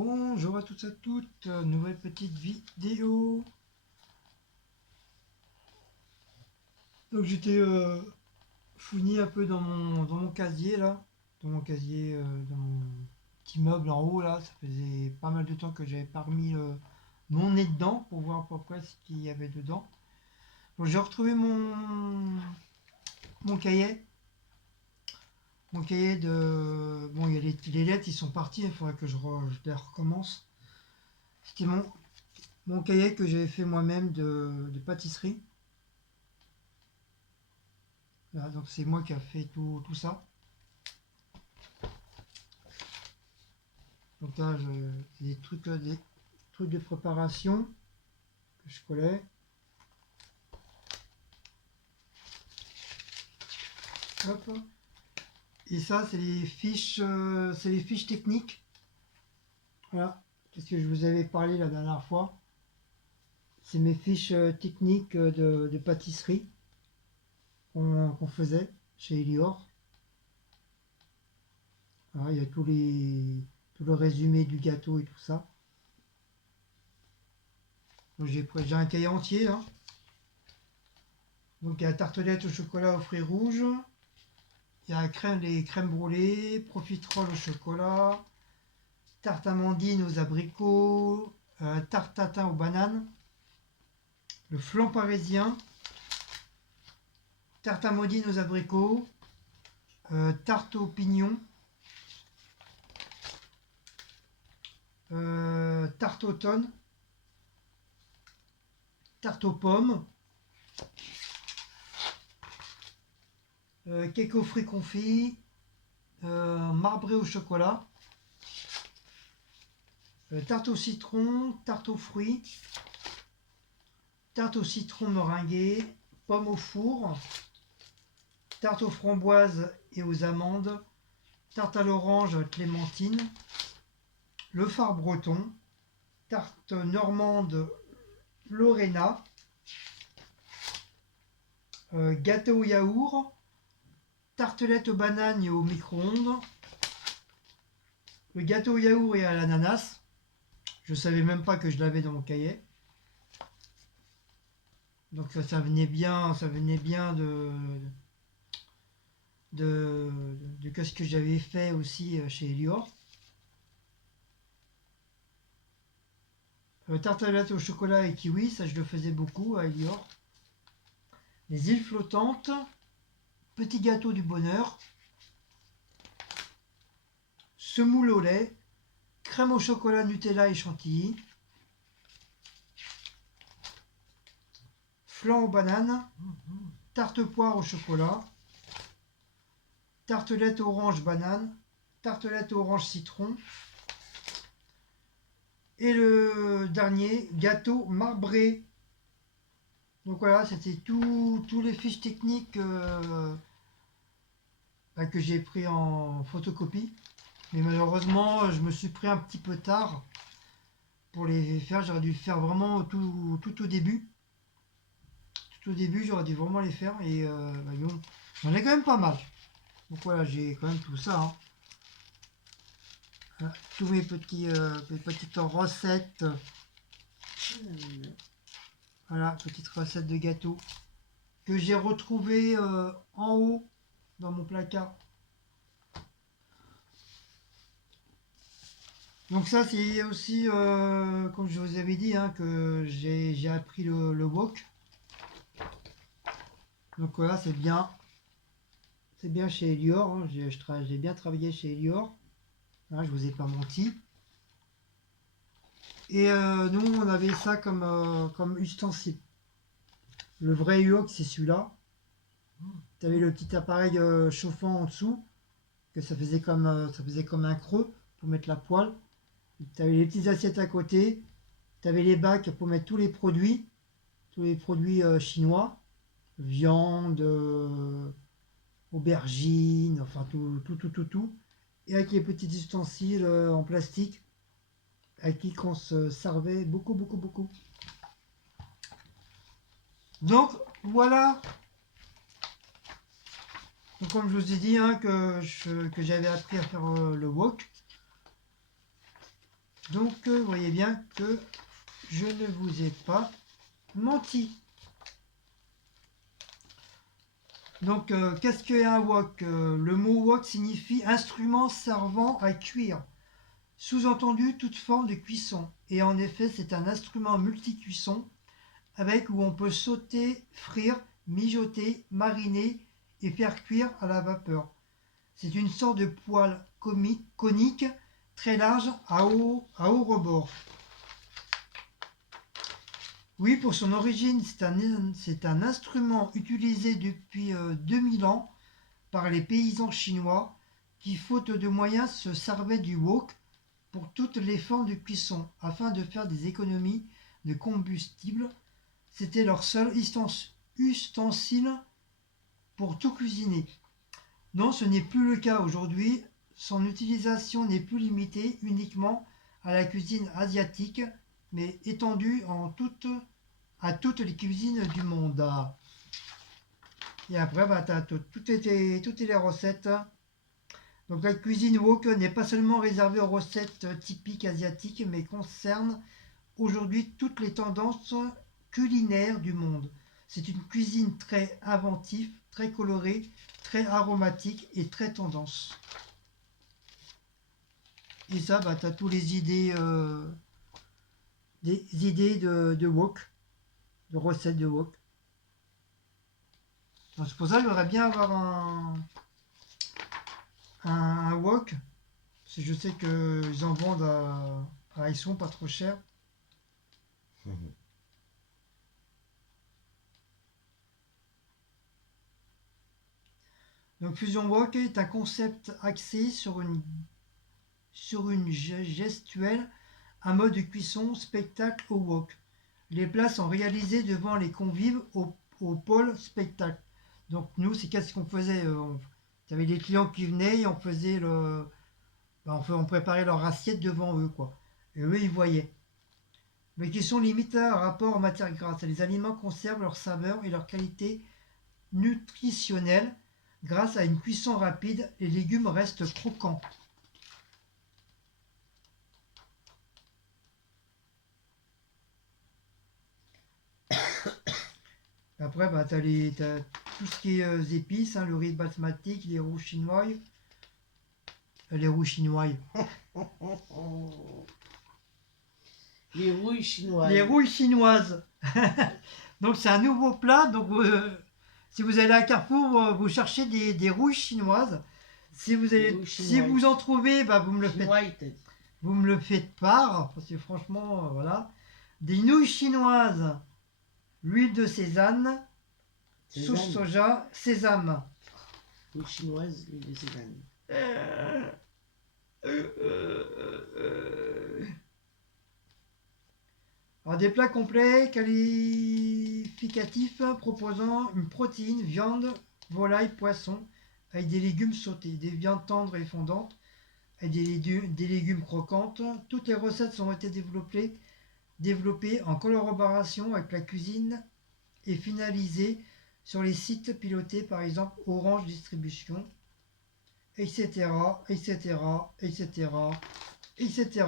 Bonjour à tous et à toutes, nouvelle petite vidéo. Donc j'étais fouillé un peu dans mon casier là, dans mon petit meuble en haut là. Ça faisait pas mal de temps que j'avais pas remis mon nez dedans pour voir pourquoi ce qu'il y avait dedans. Donc j'ai retrouvé mon cahier. Mon cahier de... Bon, il y a les lettres, ils sont partis, il faudrait que je les recommence. C'était mon cahier que j'avais fait moi-même de pâtisserie. Voilà, donc c'est moi qui a fait tout ça. Donc là, c'est des trucs de préparation que je collais. Hop. Et ça, c'est les fiches techniques. Voilà, c'est ce que je vous avais parlé la dernière fois. C'est mes fiches techniques de pâtisserie qu'on faisait chez Elior. Voilà, il y a tout le résumé du gâteau et tout ça. J'ai un cahier entier. Hein. Donc il y a tartelette au chocolat aux fruits rouges. Il y a les crèmes brûlées, profiterole au chocolat, tarte amandine aux abricots, tarte tatin aux bananes, le flan parisien, tarte amandine aux abricots, tarte aux pignons, tarte automne, tarte aux pommes, cake aux fruits confits, marbré au chocolat, tarte au citron, tarte aux fruits, tarte au citron meringuée, pommes au four, tarte aux framboises et aux amandes, tarte à l'orange clémentine, le phare breton, tarte normande Lorena, gâteau au yaourt, tartelette aux bananes et au micro-ondes, le gâteau au yaourt et à l'ananas. Je savais même pas que je l'avais dans mon cahier. Donc ça venait bien de ce que j'avais fait aussi chez Elior. Tartelette au chocolat et kiwi, ça je le faisais beaucoup à Elior. Les îles flottantes, petit gâteau du bonheur, semoule au lait, crème au chocolat Nutella et chantilly, flan aux bananes, tarte poire au chocolat, tartelette orange banane, tartelette orange citron, et le dernier, gâteau marbré. Donc voilà, c'était tous les fiches techniques que j'ai pris en photocopie. Mais malheureusement, je me suis pris un petit peu tard pour les faire. J'aurais dû le faire vraiment tout au début. Tout au début, j'aurais dû vraiment les faire. Et bon, j'en ai quand même pas mal. Donc voilà, j'ai quand même tout ça. Hein. Voilà, tous mes petites recettes. Voilà, petite recette de gâteau que j'ai retrouvé en haut dans mon placard. Donc ça c'est aussi, comme je vous avais dit, hein, que j'ai appris le wok. Donc voilà, c'est bien chez Elior. Hein. J'ai bien travaillé chez Elior. Hein, je vous ai pas menti. Et nous, on avait ça comme ustensile. Le vrai wok, c'est celui-là. Tu avais le petit appareil chauffant en dessous, que ça faisait comme un creux pour mettre la poêle. Tu avais les petites assiettes à côté. Tu avais les bacs pour mettre tous les produits chinois, viande, aubergines, enfin tout. Et avec les petits ustensiles en plastique avec qui on se servait beaucoup. Donc voilà. Donc, comme je vous ai dit hein, que j'avais appris à faire le wok. Donc vous voyez bien que je ne vous ai pas menti. Donc qu'est-ce qu'est un wok? Le mot wok signifie instrument servant à cuire. Sous-entendu toute forme de cuisson. Et en effet, c'est un instrument multi-cuisson avec où on peut sauter, frire, mijoter, mariner et faire cuire à la vapeur. C'est une sorte de poêle conique très large à haut rebord. Oui, pour son origine, c'est un instrument utilisé depuis 2000 ans par les paysans chinois qui, faute de moyens, se servaient du wok pour toutes les formes de cuisson afin de faire des économies de combustible. C'était leur seul ustensile pour tout cuisiner. Non, ce n'est plus le cas aujourd'hui. Son utilisation n'est plus limitée uniquement à la cuisine asiatique, mais étendue à toutes les cuisines du monde. Et après, bah, tu as toutes les recettes. Donc la cuisine wok n'est pas seulement réservée aux recettes typiques asiatiques, mais concerne aujourd'hui toutes les tendances culinaires du monde. C'est une cuisine très inventive, très colorée, très aromatique et très tendance. Et ça, bah, tu as toutes les idées, des idées de wok, de recettes de wok. C'est pour ça que j'aimerais bien avoir un wok. Parce que je sais qu'ils en vendent à Aisson, pas trop cher. Donc Fusion Wok est un concept axé sur une gestuelle, un mode de cuisson spectacle au wok. Les plats sont réalisés devant les convives au pôle spectacle. Donc nous, c'est qu'est-ce qu'on faisait? Tu avais des clients qui venaient et on faisait on préparait leur assiette devant eux, quoi. Et eux, ils voyaient. Mais qui sont limitées à rapport aux matières grasses. Les aliments conservent leur saveur et leur qualité nutritionnelle. Grâce à une cuisson rapide, les légumes restent croquants. Après, bah, t'as tout ce qui est épices, hein, le riz basmati, les roux chinois. Les roux chinois. Les rouilles chinoises. Les rouilles chinoises. Donc c'est un nouveau plat. Donc si vous allez à Carrefour, vous cherchez des rouilles chinoises. Si vous en trouvez, bah, vous me le faites part. Parce que franchement, voilà. Des nouilles chinoises, l'huile de sésame, sauce soja, sésame. Rouilles chinoises, l'huile de sésame. Alors des plats complets, qualificatifs, proposant une protéine, viande, volaille, poisson, avec des légumes sautés, des viandes tendres et fondantes, avec des légumes croquantes. Toutes les recettes ont été développées en collaboration avec la cuisine et finalisées sur les sites pilotés par exemple Orange Distribution, etc., etc., etc., etc.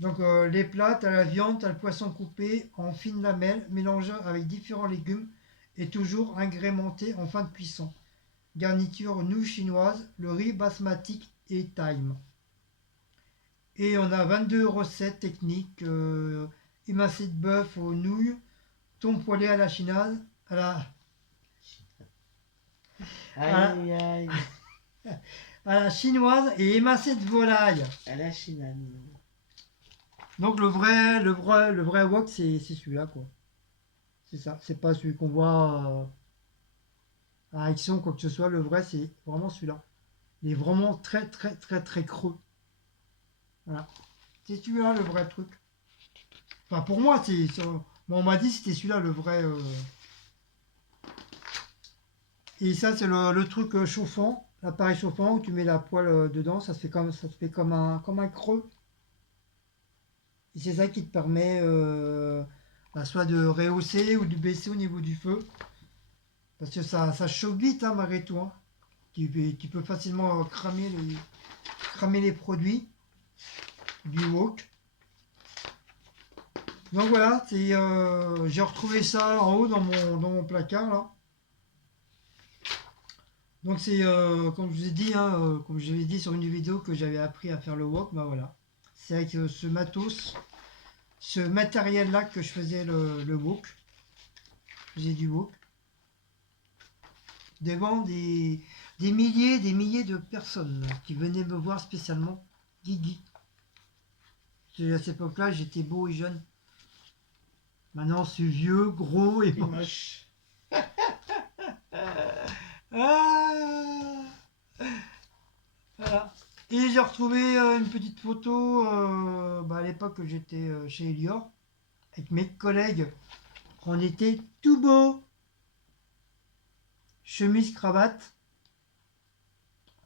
Donc les plats, tu as la viande, tu as le poisson coupé en fines lamelles, mélangé avec différents légumes et toujours agrémenté en fin de cuisson. Garniture nouilles chinoises, le riz basmati et thyme. Et on a 22 recettes techniques, émincé de bœuf aux nouilles, thon poêlé à la chinoise, à la chinoise et émincé de volaille. À la chinoise. Donc le vrai wok, c'est celui-là, quoi. C'est ça, c'est pas celui qu'on voit à Action, quoi que ce soit. Le vrai, c'est vraiment celui-là. Il est vraiment très, très, très, très creux. Voilà. C'est celui-là, le vrai truc. Enfin, pour moi, on m'a dit que c'était celui-là, le vrai... Et ça, c'est le truc chauffant, l'appareil chauffant, où tu mets la poêle dedans, ça se fait comme un creux. Et c'est ça qui te permet soit de rehausser ou de baisser au niveau du feu. Parce que ça chauffe vite, hein, malgré tout. Hein. Tu peux facilement cramer les produits. du wok. Donc voilà, j'ai retrouvé ça en haut dans mon placard là. Donc c'est comme je vous ai dit, hein, comme je l'ai dit sur une vidéo que j'avais appris à faire le wok, bah voilà. C'est avec ce matos, ce matériel là que je faisais le wok. Je faisais du wok. Devant des milliers de personnes qui venaient me voir spécialement. Guigui. À cette époque-là, j'étais beau et jeune. Maintenant, je suis vieux, gros et C'est moche. moche. Ah, voilà. Et j'ai retrouvé une petite photo à l'époque que j'étais chez Elior, avec mes collègues. On était tout beau. Chemise, cravate.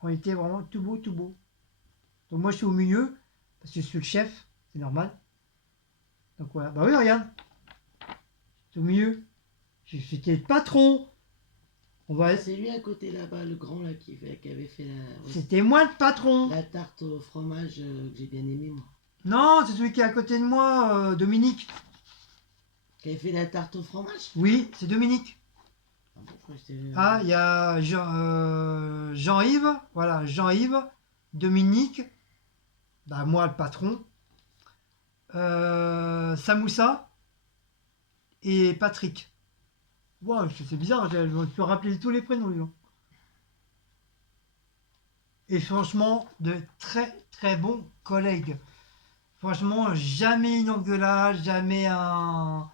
On était vraiment tout beau, tout beau. Donc moi, je suis au milieu, parce que je suis le chef, c'est normal. Donc voilà. Bah oui, regarde. C'est au milieu. J'étais le patron. On va... C'est lui à côté là-bas, le grand là, qui avait fait C'était moi le patron. la tarte au fromage que j'ai bien aimé, moi. Non, c'est celui qui est à côté de moi, Dominique. Qui avait fait la tarte au fromage? Oui, c'est Dominique. Ah bon, je crois que c'était... Ah, il y a Jean-Yves. Voilà, Jean-Yves, Dominique. Bah moi le patron. Samoussa et Patrick. Wow, c'est bizarre, je peux rappeler tous les prénoms. Dis donc. Et franchement, de très très bons collègues. Franchement, jamais une engueulade, jamais un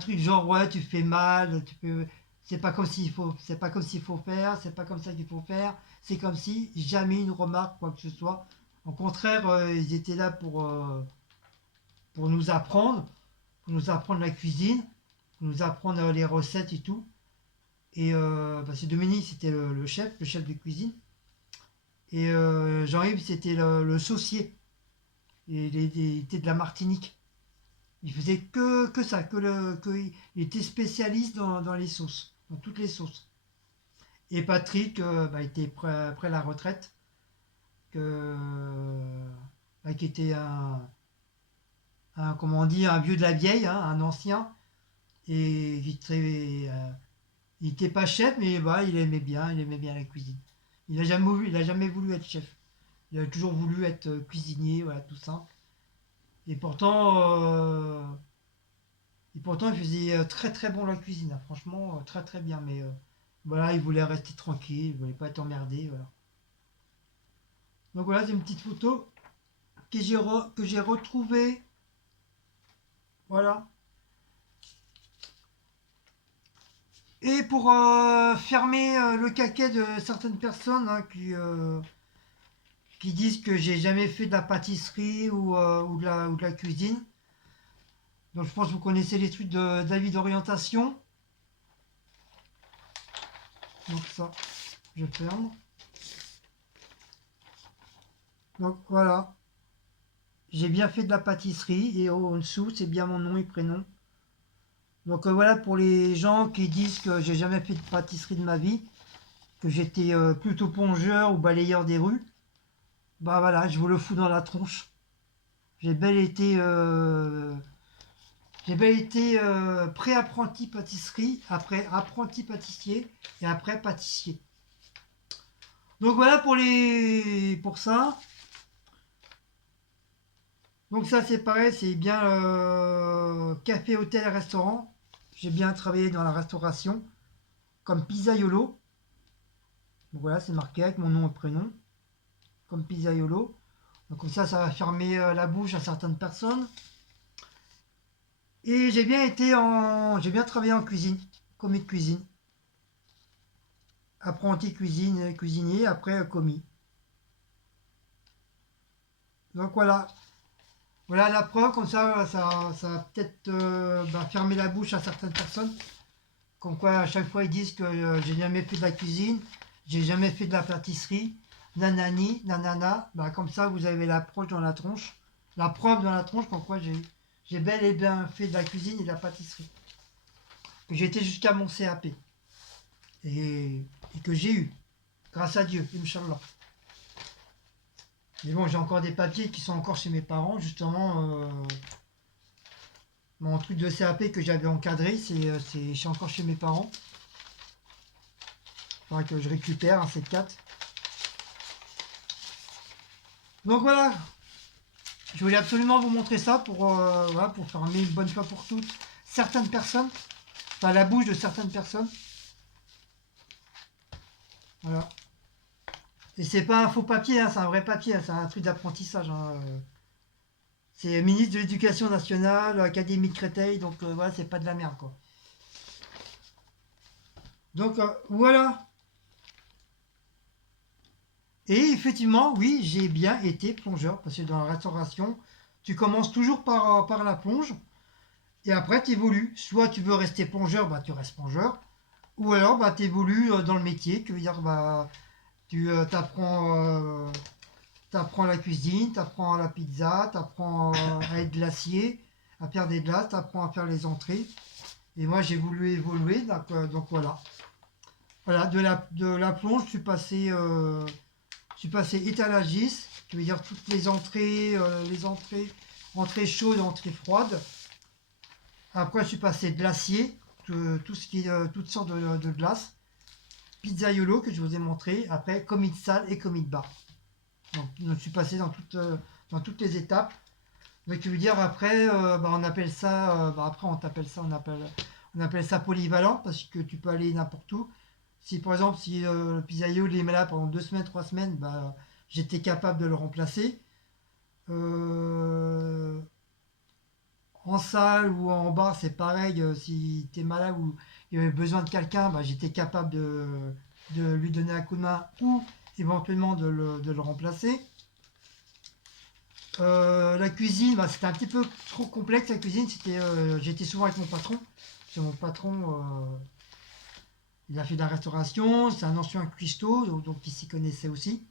truc genre ouais tu fais mal, tu peux. C'est pas comme s'il faut, c'est pas comme s'il faut faire, c'est pas comme ça qu'il faut faire. C'est comme si jamais une remarque quoi que ce soit. Au contraire, ils étaient là pour nous apprendre la cuisine, pour nous apprendre les recettes et tout. Et parce que Dominique c'était le chef de cuisine. Et Jean-Yves c'était le saucier. Il était de la Martinique. Il faisait que ça, il était spécialiste dans les sauces, dans toutes les sauces. Et Patrick était après la retraite, qui était comment on dit, un vieux de la vieille, hein, un ancien, et il était pas chef, mais il aimait bien la cuisine. Il a jamais voulu être chef. Il a toujours voulu être cuisinier, voilà, tout ça. Et pourtant, il faisait très très bon la cuisine, hein, franchement, très très bien. Mais voilà, il voulait rester tranquille, il voulait pas être emmerdé. Voilà. Donc voilà, c'est une petite photo que j'ai retrouvée. Voilà. Et pour fermer le caquet de certaines personnes hein, qui disent que j'ai jamais fait de la pâtisserie ou de la cuisine. Donc je pense que vous connaissez les trucs d'avis d'orientation. Donc ça, je ferme. Donc voilà. J'ai bien fait de la pâtisserie et en dessous c'est bien mon nom et prénom. Donc voilà pour les gens qui disent que j'ai jamais fait de pâtisserie de ma vie, que j'étais plutôt pongeur ou balayeur des rues. Bah voilà, je vous le fous dans la tronche. J'ai bel été pré-apprenti pâtisserie, après apprenti pâtissier et après pâtissier. Donc voilà pour ça. Donc ça c'est pareil, c'est bien café, hôtel, restaurant. J'ai bien travaillé dans la restauration comme pizzaiolo. Donc voilà, c'est marqué avec mon nom et prénom comme pizzaiolo. Donc comme ça va fermer la bouche à certaines personnes. Et j'ai bien travaillé en cuisine, commis de cuisine. Apprenti cuisinier, après commis. Donc voilà. Voilà la preuve, comme ça va peut-être fermer la bouche à certaines personnes. Comme quoi, à chaque fois, ils disent que j'ai jamais fait de la cuisine, j'ai jamais fait de la pâtisserie, nanani, nanana. Comme ça, vous avez l'approche dans la tronche. La preuve dans la tronche, comme quoi j'ai bel et bien fait de la cuisine et de la pâtisserie. Que j'ai été jusqu'à mon CAP. Et que j'ai eu. Grâce à Dieu, Inch'Allah. Mais bon, j'ai encore des papiers qui sont encore chez mes parents, justement. Mon truc de CAP que j'avais encadré, c'est encore chez mes parents. Il faudra que je récupère un C4. Donc voilà, je voulais absolument vous montrer ça voilà, pour fermer une bonne fois pour toutes certaines personnes, enfin la bouche de certaines personnes. Voilà. Et c'est pas un faux papier, hein, c'est un vrai papier, hein, c'est un truc d'apprentissage. Hein. C'est ministre de l'Éducation nationale, Académie de Créteil, donc voilà, c'est pas de la merde quoi. Donc voilà. Et effectivement, oui, j'ai bien été plongeur, parce que dans la restauration, tu commences toujours par la plonge, et après tu évolues. Soit tu veux rester plongeur, bah tu restes plongeur, ou alors bah, tu évolues dans le métier, que veut dire bah, tu apprends la cuisine, tu apprends la pizza, tu apprends à être glacier, à faire des glaces, tu apprends à faire les entrées. Et moi j'ai voulu évoluer, donc voilà. Voilà, de la plonge, je suis passé étalagiste, qui veut dire toutes entrées chaudes, entrées froides. Après, je suis passé glacier, tout ce qui est toutes sortes de glaces. Pizzaiolo que je vous ai montré. Après, commis de salle et commis de bar. Donc, je suis passé dans toutes les étapes. Donc, qui veut dire après, bah, on appelle ça, bah, après on appelle ça polyvalent parce que tu peux aller n'importe où. Si par exemple, si le pizzaïolo il est là pendant 2 semaines, 3 semaines, bah, j'étais capable de le remplacer. Euh, En salle ou en bar, c'est pareil. Si tu es malade ou il y avait besoin de quelqu'un, bah, j'étais capable de lui donner un coup de main ou éventuellement de le remplacer. La cuisine, bah, c'était un petit peu trop complexe. La cuisine, j'étais souvent avec mon patron. Parce que mon patron, il a fait de la restauration, c'est un ancien cuistot, donc il s'y connaissait aussi.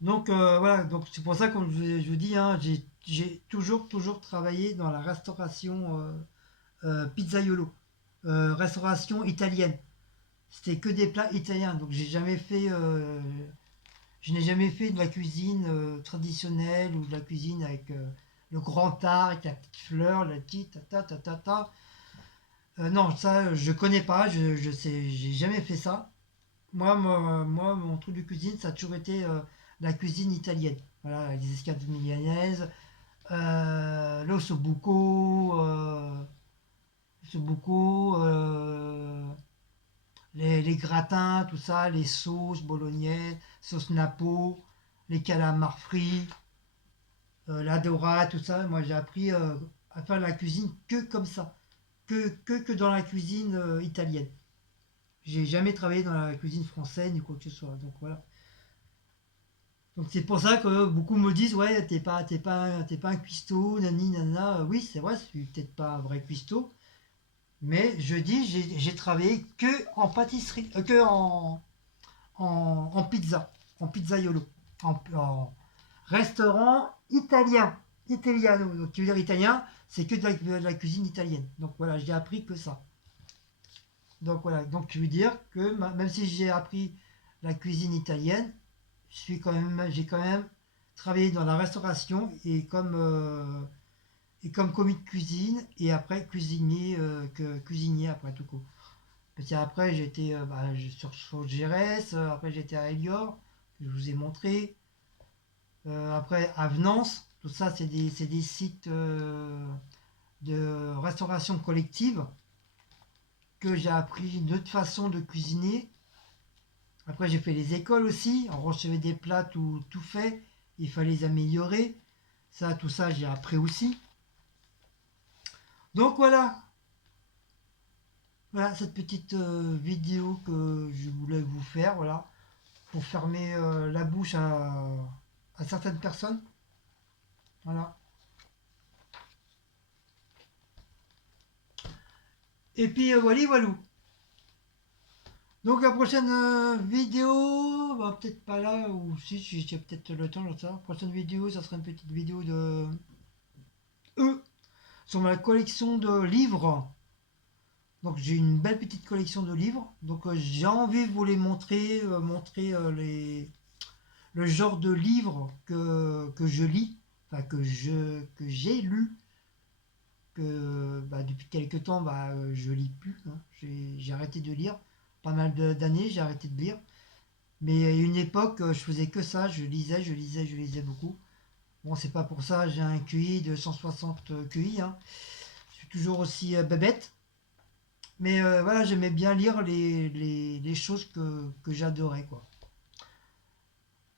Donc voilà, donc c'est pour ça que je vous dis, hein, j'ai toujours travaillé dans la restauration pizzaiolo, restauration italienne. C'était que des plats italiens, donc je n'ai jamais fait de la cuisine traditionnelle ou de la cuisine avec le grand art, avec la petite fleur, la petite ta ta ta ta. Non, ça je connais pas, je sais, j'ai jamais fait ça. Moi, mon truc de cuisine, ça a toujours été la cuisine italienne. Voilà, les escalope milanaises, l'ossobuco, les gratins, tout ça, les sauces bolognaises, sauce napo, les calamars frits, la dorade, tout ça. Moi, j'ai appris à faire la cuisine que comme ça, que dans la cuisine italienne. J'ai jamais travaillé dans la cuisine française ni quoi que ce soit. Donc voilà. Donc c'est pour ça que beaucoup me disent ouais t'es pas un cuistot, nani nana. Oui c'est vrai, je suis peut-être pas un vrai cuistot, mais je dis j'ai travaillé que en pâtisserie, que en pizza, en pizzaiolo, en restaurant italien, italiano. Donc tu veux dire italien, c'est que de la cuisine italienne. Donc voilà, j'ai appris que ça. Donc voilà, donc tu veux dire que même si j'ai appris la cuisine italienne, j'ai quand même travaillé dans la restauration et comme commis de cuisine et après cuisinier après tout coup. Parce qu'après j'étais sur Gérès, après j'étais à Elior, que je vous ai montré. Après à Venance, tout ça c'est des sites de restauration collective que j'ai appris une autre façon de cuisiner. Après, j'ai fait les écoles aussi. On recevait des plats tout faits. Il fallait les améliorer. Tout ça, j'ai appris aussi. Donc voilà. Voilà cette petite vidéo que je voulais vous faire. Voilà. Pour fermer la bouche à certaines personnes. Voilà. Et puis voilà, voilà. Donc la prochaine vidéo, bah, peut-être pas là, ou si j'ai peut-être le temps, ça. La prochaine vidéo, ça sera une petite vidéo de sur ma collection de livres. Donc j'ai une belle petite collection de livres. Donc j'ai envie de vous les montrer, le genre de livre que je lis, enfin que j'ai lu, que bah, depuis quelques temps je lis plus, hein. J'ai arrêté de lire, pas mal d'années j'ai arrêté de lire, mais à une époque je faisais que ça, je lisais beaucoup. Bon, c'est pas pour ça, j'ai un QI de 160 QI, hein. Je suis toujours aussi bébête. Mais voilà, j'aimais bien lire les choses que j'adorais, quoi.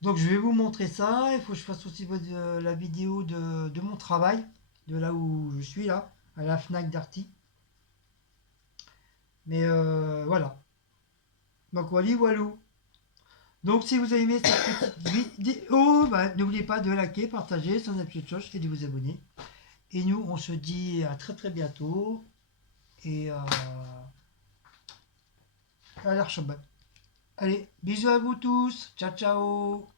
Donc je vais vous montrer ça. Il faut que je fasse aussi la vidéo de mon travail, de là où je suis, là, à la Fnac Darty. Mais voilà. Donc voilà, voilà. Donc si vous avez aimé cette petite vidéo, bah, n'oubliez pas de liker, partager, sans la petite cloche et de vous abonner. Et nous, on se dit à très très bientôt. Et à la Shabbat. Allez, bisous à vous tous. Ciao, ciao.